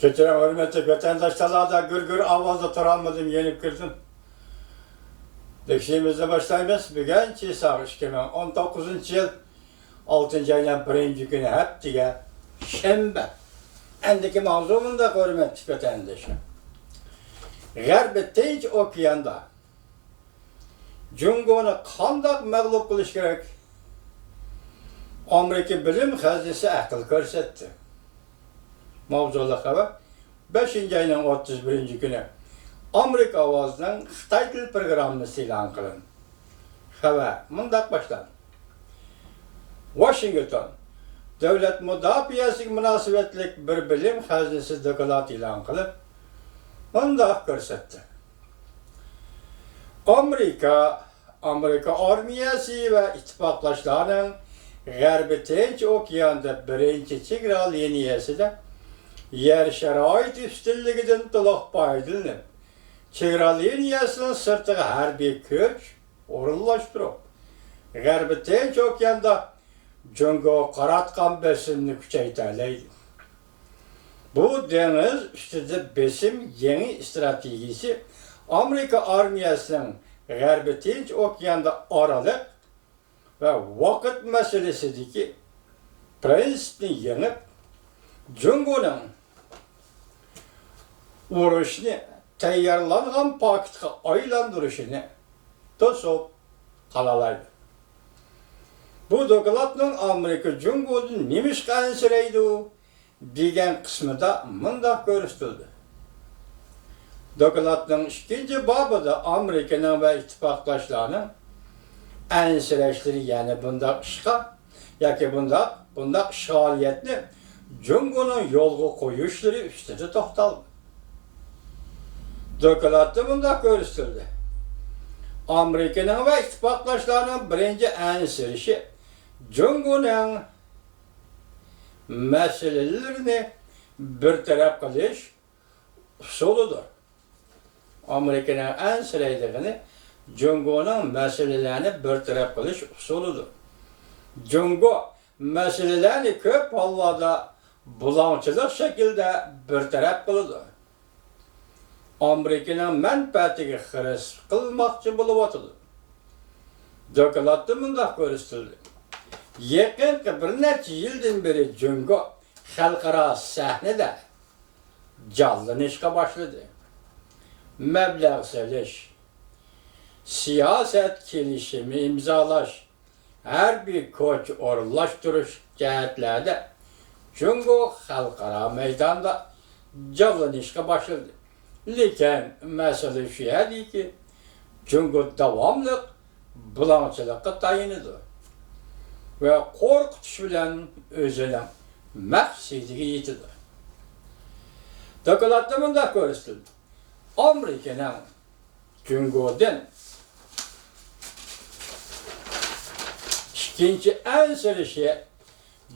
Keçen hürmetli vatandaşlar da gür avazda turalmadım yenip girdim. Dekşimizde başlayımız. Bugün çiğsağ işkemen 19. yıl 6. aydan 1. günü hep diye şembe. Endeki mavzumunda hürmetli vatandaşım. G'arbi Tinch okeanda Cungoni qandoq mag'lub qilish kerak? Amerika bilim xazinasi aql ko'rsatdi. Mavzular xabar 5. ayning 31. kuni Amerika ovozining Xitoy til programmasi e'lon qilindi. Xabar mundaq boshlandi. Washington davlat mudofaasiga munosabatlik bir bilim xazinasi doklad e'lon qilib, mundaq ko'rsatdi. Amerika armiyasi va ittifoqdoshlarining G'arbiy Tinch okeanda birinchi chegara liniyasida yer sharoiti ustunligidan to'liq foydalanib, chegara liniyasining sirtiga harbiy kuch o'rinlashtirib, G'arbiy Tinch okeanda Jungo qaratgan besimni kuchaytiradi. Bu deniz ustida besim yangi strategiyasi Amerika armiyasining G'arbiy Tinch okeanda oraliq va vaqt masalasidagi prinsipni yengib, Jungoning urushni tayyorlangan paktga aylantirishini to'sib qalalaydi. Bu dokladning Amerika Jungodan nimishqa ansiraydi degan qismida mundaq ko'rsatildi. Dokladning 2. bobida Amerikaning va ittifoqdoshlarining ansirashlari, ya'ni bundaq ishqa yoki bundaq ishg'oliyatni Jungoning yo'lga qo'yishlari ustida to'xtaldi. Dokladda bundaq ko'rsatildi. Amerikaning va ittifoqdoshlarining birinchi ansirashi Jungoning masalalarini bartaraf qilish usulidir. Amerikaning ansiraydigini Jungoning masalalarini bartaraf qilish usulidir. Jungo masalalarni ko'p hollarda bulonchilik shaklda bartaraf qiladi. Amerikaning manfaatiga xiris qilmoqchi bo'lyapti. Dokladda mundaq ko'rsatildi. Yaqinqi bir necha yildan beri Jungo xalqaro sahnada jonlanishga boshladi. Mablag' solish, siyosat kelishimi imzolash, harbiy kuch o'rinlashtirish jihatlarida Jungo xalqaro maydonda jonlanishga boshladi. Lekin masala shu ediki, Jungo davomli bulonchilikqa tayinadi va qo'rqitish bilan o'zining maqsadiga yetadi. Dokladda bundaq ko'rsatildi. Amerikaning Jungodan ikkinchi ansirishi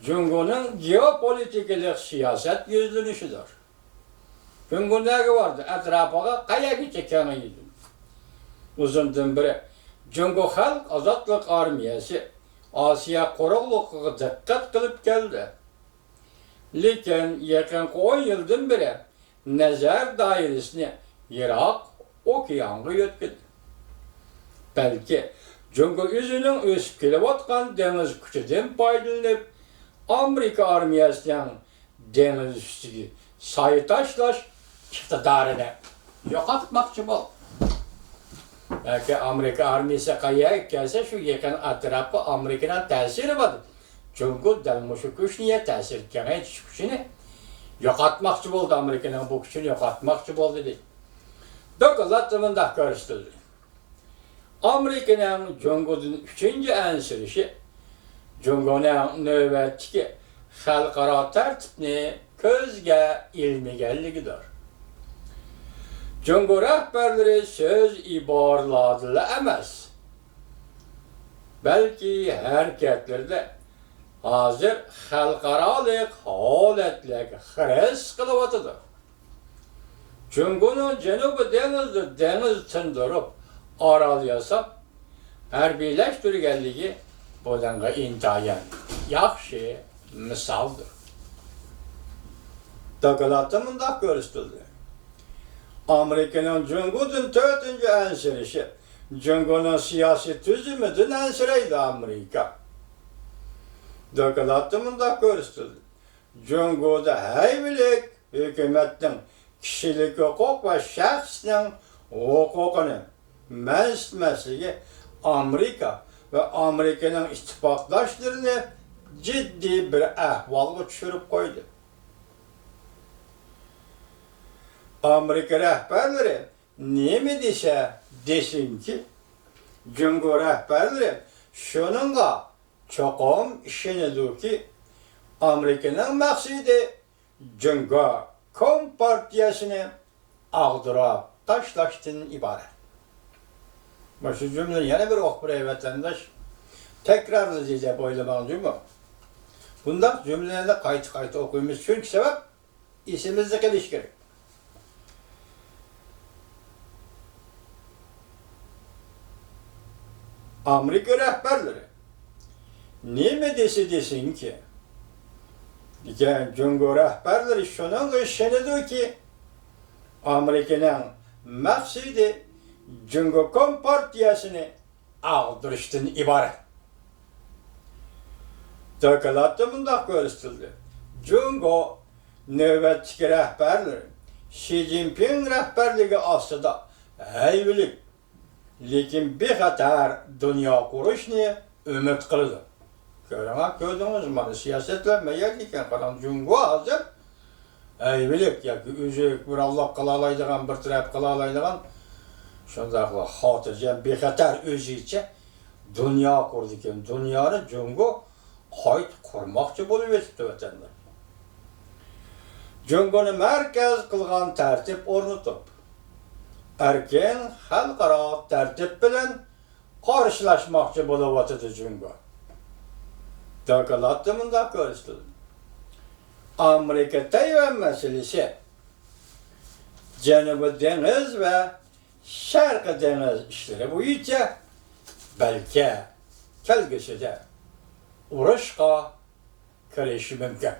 Jungoning geopolitik siyosat yuzlanishidir. Jungodagi vardı, atrofiga qayergacha kengaydi. Uzundan beri Jungo Xalq Ozodlik armiyasi Osiyo quruqligiga diqqat qilib keldi. Lekin yaqinqi 10 yildan beri nazar doirasini Iroq okeanga yo'tkazdi. Balki Jungo o'zining o'sib kelayotgan dengiz kuchidan foydalanib, Amerika armiyasining dengiz ustiga soy tashlash iqtidorini yo'qotmoqchi bo'ldi. Belki Amerika armiyasi qayerga kelsa, shu yaqin atrofga Amerikaning ta'siri bor. Jungo dalmushu kuchni ta'sir kengaytirish kuchini yo'qotmoqchi bo'ldi. Amerikaning bu kuchini yo'qotmoqchi bo'ldi deydi. Dokladda mundaq ko'rsatildi. Amerikaning Jungodan 3. ansirishi Jungoning navbatdagi xalqaro tartibni ko'zga ilmaganligidir. Jungo rahbarlari so'z iboralarida emas, balki harakatlarda hozir xalqarolik holatlarga xiris qilyapti. Jungoning janubi dengizda dengiz tindirib, orol yasab, harbiylashtirganligi bunga intayin yaxshi misoldir. Doklattımında görüştüldü. Amerika'nın Cumhur'un 4. ensirişi, Cumhur'un siyasi tüzümüdün ensireydi Amerika. Doklattımında görüştüldü. Cumhur'da heyvilik hükümetin kişilik hukuk ve şahsının hukukunu menşmetmesi Amerika ve Amerika'nın ittifakdaşlarını ciddi bir ahvalga düşürüp koydu. Amerika rehberleri ne mi desin ki, Cumhur rehberleri şununla çoğum işinidir ki, Amerika'nın maksidi Cumhur Kompartiyasını ağdırıp taşlaştığından ibaret. Şu cümle yine bir okbirey vatandaş tekrarlayacak oylamanı değil mi? Bundan cümlelerinde kayıt okuyumuz çünkü sebep isimizdeki ilişki. Amerika rehberleri ne mi desin ki? Yani Cumhur rehberleri şunun işinidir ki Amerika'nın maksidi Cumhur Kompartiyasını aldırıştığından ibaret. Doklattımında görüştüldü. Cumhur nöbetçi rehberleri Xi Jinping rehberliği aslında heyvilik, lekin bir kadar dünya kuruşunu ümit kıldı. Gördünüz mü? Siyasetle meyilliken kalan Cumhur hazır heyvilik, yani üzük bir Allah kılalaydıgan, bir taraf kılalaydıgan şundaqla hatırcam bir kadar özü için dünya kurdu iken, dünyanı Cumhur kayıt kurmakçı bulup etipti vatandaş. Cumhur'u merkez kılgan tertip ornutup, erken halkara tertip bilen karşılaşmakçı bulup atıdı Cumhur. Doklattımında görüştüldü. Amerika Tayvan meselesi, Cenubi Deniz ve Şarkı Deniz işleri boyunca belki kelgüsüde uğraşqa kirişi mümkün.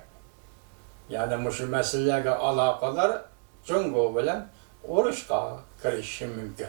Yani şu meselelerle alakadar Cumhur bilen uğraşqa kirişi mümkün.